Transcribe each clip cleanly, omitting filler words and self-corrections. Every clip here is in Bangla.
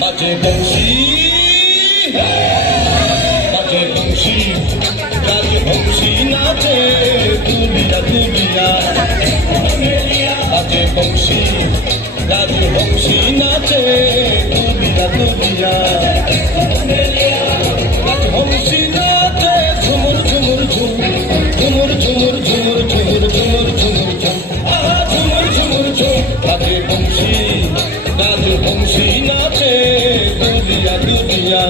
বাজে বংশী বাজে বংশী রাজে বংশী নাচে দুলিয়া দুলিয়া বাজে বংশী রাজে বংশী নাচে দুলিয়া দুলিয়া রাজে বংশী নাচে ঝুমুর ঝুমুর ঝুম ঝুমুর ঝুমুর ঝুমুর ঝুমুর ঝুমুর ঝুমুর ঝুম আহা ঝুমুর ঝুমুর ঝুম রাজে বংশী নাচে দুলিয়া দুলিয়া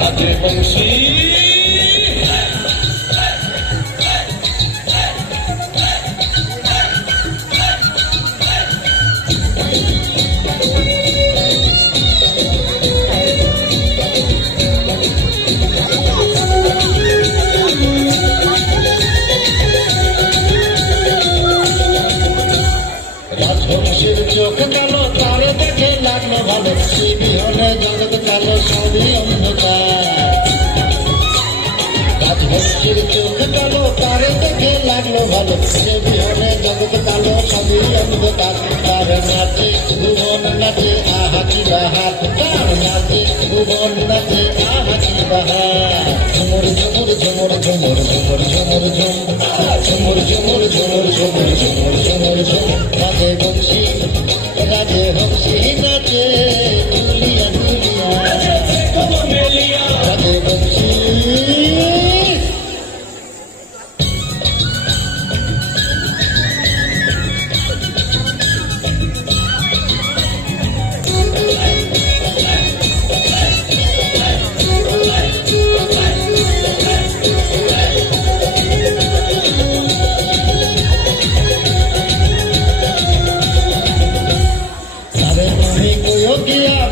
রাজে বংশী রাজবংশীর চোখ কালো তারে দেখে লাগলো ভালো সে বিহনে জগৎ কালো সবই অন্ধকার রাজবংশীর চোখ কালো তারে দেখে লাগলো ভালো সে বিহনে জগৎ কালো সবই অন্ধকার তার নাচে ভুবন নাচে আহা কি বাহার তার নাচে ভুবন নাচে আহা কি বাহার ঝুমুর ঝুমুর ঝুমুর ঝুমুর ঝুমুর ঝুমুর ঝুম ঝুমুর ঝুমুর ঝুমুর ঝুমুর ঝুমুর ঝুমুর ঝুম রাজে বংশী নাচে দুলিয়া দুলিয়া রাজে বংশী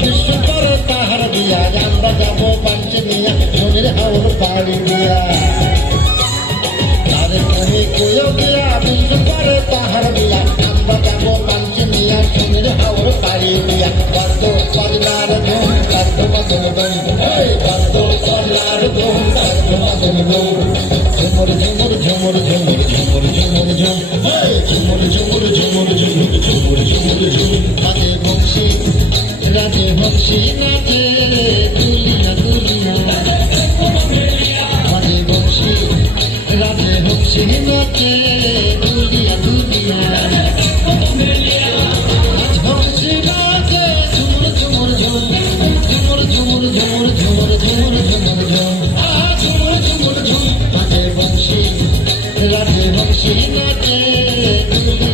বিশ্ব করে তাহার দিয়া আমরা যাবো পাঞ্চে নিয়া শনির হাওর পাড়ি দিয়া তারে তুমি কইও গিয়া বিশ্ব করে তাহার দিয়া আমরা যাবো পাঞ্চে নিয়া শনির হাওর পাড়ি দিয়া বাদ্য পাল্লার ধুম বাদ্য মদন দম বাদ্য পাল্লার ধুম বাদ্য মদন দম ঝুমুর ঝুমুর ঝুমুর ঝুমুর ঝুমুর ঝুমুর ঝুম ঝুমুর ঝুমুর ঝুমুর ঝুমুর ঝুমুর ঝুমুর ঝুম রাজে বংশী রাজে বংশী নাচে দুলিয়া দুলিয়া রাজে বংশী নাচে দুলিয়া দুলিয়া রাজবংশী নাচে ঝুমুর ঝুমুর ঝুম ঝুমুর ঝুমুর ঝুমুর ঝুমুর ঝুমুর ঝুমুর ঝুম ঝুমুর ঝুমুর ঝুম রাজে বংশী নাচে দুলিয়া